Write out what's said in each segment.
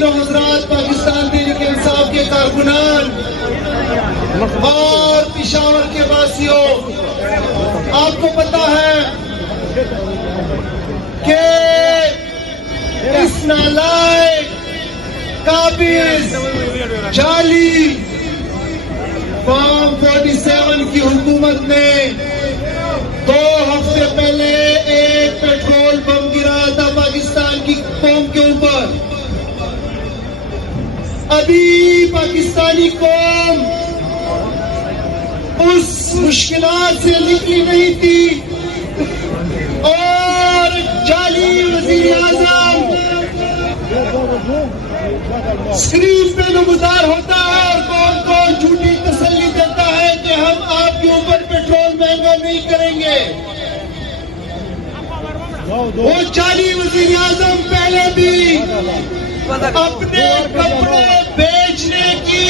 خواتین و حضرات، پاکستان تحریک انصاف کے کارکنان اور پشاور کے واسیوں، آپ کو پتا ہے کہ اس نالائق، قابض، جعلی فارم 47 کی حکومت نے 2 ہفتے پہلے ایک پیٹرول بم گرایا تھا پاکستان کی قوم کے اوپر. ابھی پاکستانی قوم اس مشکلات سے نکلی نہیں تھی اور جعلی وزیر اعظم اسکرین پہ نمودار ہوتا ہے اور قوم کو جھوٹی تسلی دیتا ہے کہ ہم آپ کے اوپر پیٹرول مہنگا نہیں کریں گے. وہ جعلی وزیر اعظم پہلے بھی اپنے کپڑے بیچنے کی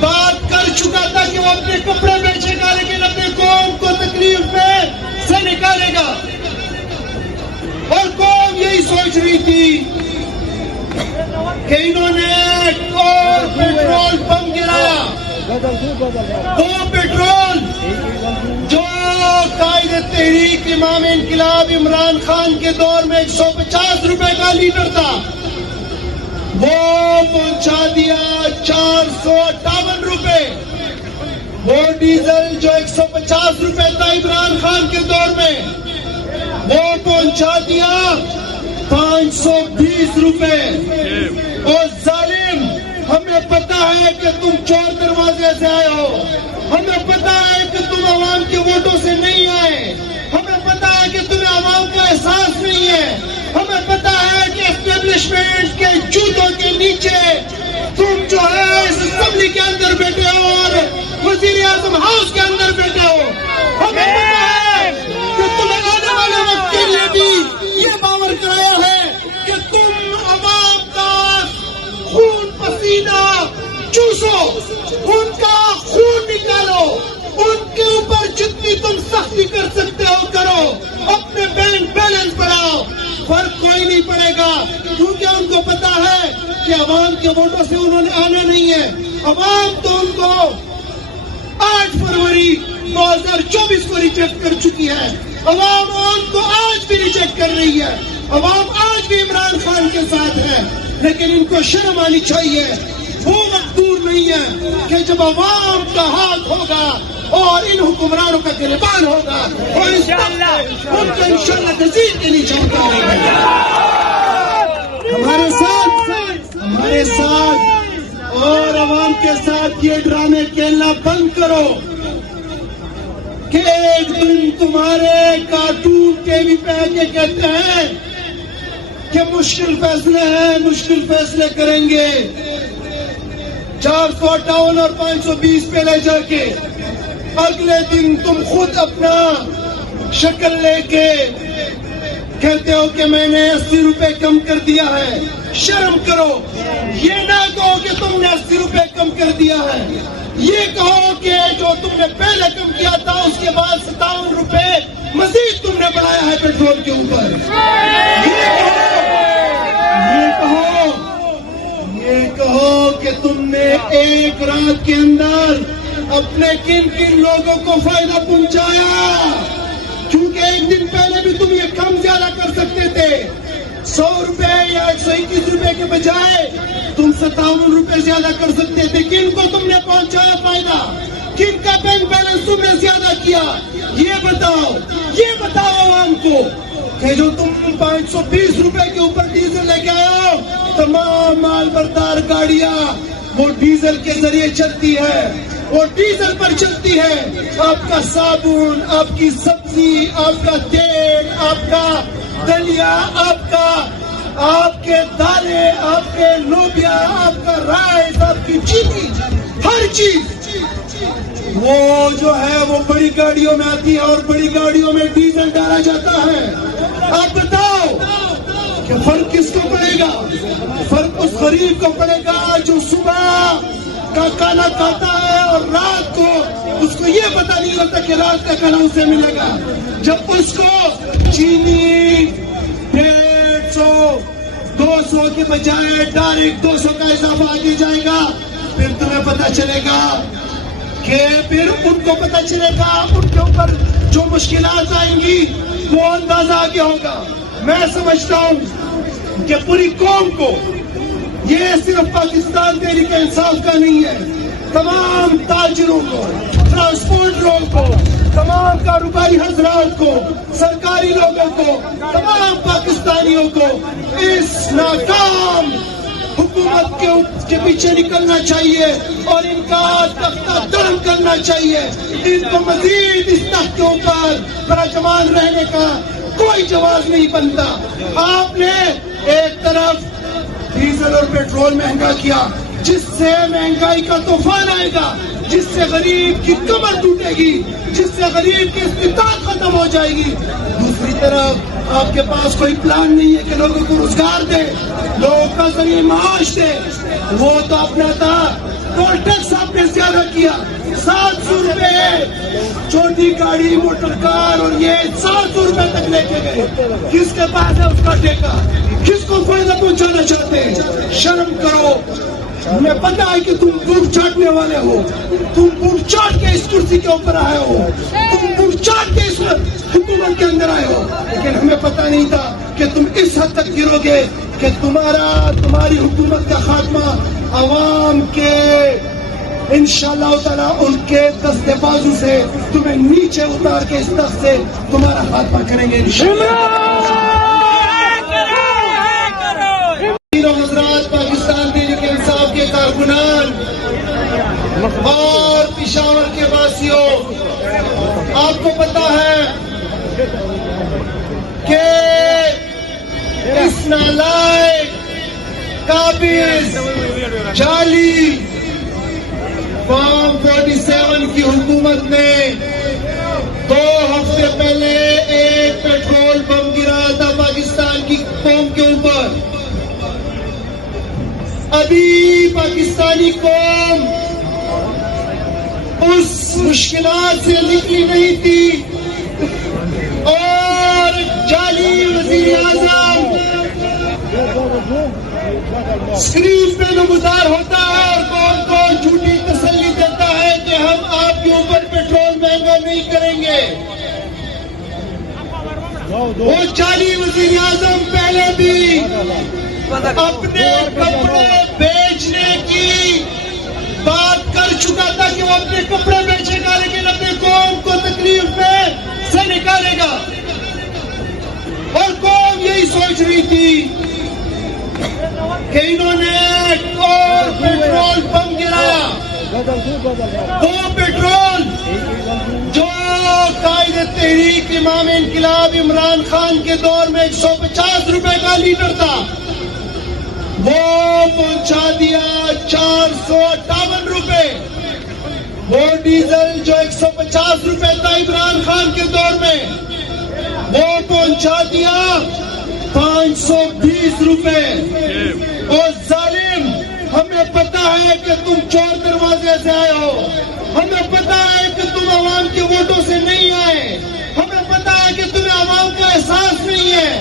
بات کر چکا تھا کہ وہ اپنے کپڑے بیچے گا لیکن اپنے قوم کو تکلیف میں سے نکالے گا. اور قوم یہی سوچ رہی تھی کہ انہوں نے ایک اور پیٹرول بم گرایا. وہ پیٹرول جو قائد تحریک امام انقلاب عمران خان کے دور میں 150 روپے کا لیٹر تھا، وہ پہنچا دیا 458 روپے. وہ ڈیزل جو 150 روپے تھا عمران خان کے دور میں، وہ پہنچا دیا 520 روپے. اور ظالم، ہمیں پتا ہے کہ تم چور دروازے سے آئے ہو، ہمیں پتا ہے کہ تم عوام کے ووٹوں سے نہیں آئے، ہمیں پتا ہے کہ تمہیں عوام کا احساس نہیں ہے، ہمیں پتا ہے کہ اسٹیبلشمنٹ کے جوتوں کے نیچے تم جو ہے اس اسمبلی کے اندر بیٹھے ہو اور وزیر اعظم ہاؤس کے اندر بیٹھے ہو. ہمیں پتا ہے کہ تمہیں آنے والے وقت کے لیے بھی یہ باور کرایا ہے کہ تم عوام کا خون پسینہ چوسو، ان کا خون نکالو، ان کے اوپر جتنی تم سختی کر سکتے ہو کرو، اپنے بینک بیلنس بڑھاؤ. فرق کوئی نہیں پڑے گا کیونکہ ان کو پتا ہے کہ عوام کے ووٹوں سے انہوں نے آنا نہیں ہے. عوام تو ان کو 8 فروری 2024 کو ریجیکٹ کر چکی ہے. عوام ان کو آج بھی ریجیکٹ کر رہی ہے. عوام آج بھی عمران خان کے ساتھ ہے، لیکن ان کو شرم آنی چاہیے. وہ وقت دور نہیں ہے کہ جب عوام کا ہاتھ ہوگا اور ان حکمرانوں کا گریبان ہوگا اور ان کو انشاءاللہ تزید کے نیچے اتاریں گے. ہمارے ساتھ اور عوام کے ساتھ یہ ڈرامے کھیلنا بند کرو کہ ایک دن تمہارے کارٹون ٹی وی پہ کے کہتے ہیں کہ مشکل فیصلے ہیں، مشکل فیصلے کریں گے. 458 اور 520 پہ لے جا کے اگلے دن تم خود اپنا شکل لے کے کہتے ہو کہ میں نے 80 روپے کم کر دیا ہے. شرم کرو. یہ نہ کہو کہ تم نے 80 روپے کم کر دیا ہے، یہ کہو کہ جو تم نے پہلے کم کیا تھا اس کے بعد 57 روپے مزید تم نے بڑھایا ہے پیٹرول کے اوپر. یہ کہو کہ تم نے ایک رات کے اندر اپنے کن کن لوگوں کو فائدہ پہنچایا. کیونکہ ایک دن پہلے بھی تم یہ کم زیادہ کر سکتے تھے. 100 روپے یا 121 روپے کے بجائے تم 57 روپے زیادہ کر سکتے تھے. کن کو تم نے پہنچایا فائدہ؟ کن کا بینک بیلنس تم نے زیادہ کیا؟ یہ بتاؤ عوام کو کہ جو تم 520 روپے کے اوپر ڈیزل لے کے آئے ہو، تمام مال بردار گاڑیاں وہ ڈیزل کے ذریعے چلتی ہے، وہ ڈیزل پر چلتی ہے. آپ کا صابن، آپ کی سبزی، آپ کا تیل، آپ کا دلیا، آپ کے دالیں، آپ کے لوبیا، آپ کا رائس، آپ کی چینی، ہر چیز وہ جو ہے وہ بڑی گاڑیوں میں آتی ہے اور بڑی گاڑیوں میں ڈیزل ڈالا جاتا ہے. آپ بتاؤ کہ فرق کس کو پڑے گا؟ فرق اس غریب کو پڑے گا جو صبح کا کھانا کھاتا ہے اور رات کو اس کو یہ پتا نہیں ہوتا کہ رات کا کھانا اسے ملے گا. جب اس کو چینی 150 200 کے بجائے ڈائریکٹ 200 کا اضافہ آگے جائے گا. پھر تمہیں پتا چلے گا کہ پھر ان کو پتا چلے گا ان کے اوپر جو مشکلات آئیں گی وہ اندازہ آگے ہوگا. میں سمجھتا ہوں کہ پوری قوم کو یہ صرف پاکستان تحریک انصاف کا نہیں ہے، تمام تاجروں کو، ٹرانسپورٹروں کو، تمام کاروباری حضرات کو، سرکاری لوگوں کو، تمام پاکستانیوں کو اس ناکام حکومت کے پیچھے نکلنا چاہیے اور ان کا تختہ درم کرنا چاہیے. ان کو مزید اس تخت کے اوپر برقرار رہنے کا کوئی جواز نہیں بنتا. آپ نے ایک طرف ڈیزل اور پیٹرول مہنگا کیا جس سے مہنگائی کا طوفان آئے گا، جس سے غریب کی کمر ٹوٹے گی، جس سے غریب کی استطاعت ختم ہو جائے گی. دوسری طرف آپ کے پاس کوئی پلان نہیں ہے کہ لوگوں کو روزگار دے، لوگوں کا ذریعہ معاش دے. وہ تو اپنا تھا ٹول ٹیکس آپ نے زیادہ کیا، 700 روپے چھوٹی گاڑی موٹر کار اور یہ 700 روپے تک لے کے گئے. کس کے پاس ہے اس کا ٹھیکہ؟ کس کو فائدہ پہنچانا چاہتے ہیں؟ شرم کرو. ہمیں پتا ہے کہ تم بوٹ چاٹنے والے ہو، تم بوٹ چاٹ کے اس کرسی کے اوپر آئے ہو، تم بوٹ چاٹ کے اس حکومت کے اندر آئے ہو، لیکن ہمیں پتا نہیں تھا کہ تم اس حد تک گرو گے کہ تمہاری حکومت کا خاتمہ عوام کے انشاءاللہ تعالیٰ ان کے دستے بازو سے تمہیں نیچے اتار کے اس تخت سے تمہارا خاتمہ کریں گے حضرات. پاکستان تحریک انصاف کے کارکنان اور پشاور کے واسیوں، آپ کو پتا ہے کہ اس نالائق، قابض، جعلی فارم 47 کی حکومت نے 2 ہفتے پہلے ایک پیٹرول بم گرایا تھا پاکستان کی قوم کے اوپر. ابھی پاکستانی قوم اس مشکلات سے نکلی نہیں تھی اور جعلی وزیر اعظم اسکرین پہ نمودار ہوتا ہے اور قوم کو جھوٹی تسلی دیتا ہے کہ ہم آپ کے اوپر پیٹرول مہنگا نہیں کریں گے. وہ جعلی وزیر اعظم پہلے بھی اپنے کپڑے بیچنے کی بات کر چکا تھا کہ وہ اپنے کپڑے بیچے گا لیکن اپنے قوم کو تکلیف میں سے نکالے گا. اور قوم یہی سوچ رہی تھی کہ انہوں نے ایک اور پیٹرول بم گرایا. وہ پیٹرول جو قائد تحریک امام انقلاب عمران خان کے دور میں 150 روپے کا لیٹر تھا، وہ پہنچا دیا 458 روپے. وہ ڈیزل جو 150 روپے تھا عمران خان کے دور میں، وہ پہنچا دیا 520 روپے. اور ظالم، ہمیں پتا ہے کہ تم چور دروازے سے آئے ہو، ہمیں پتا ہے کہ تم عوام کے ووٹوں سے نہیں آئے، ہمیں پتا ہے کہ تمہیں عوام کا احساس نہیں ہے.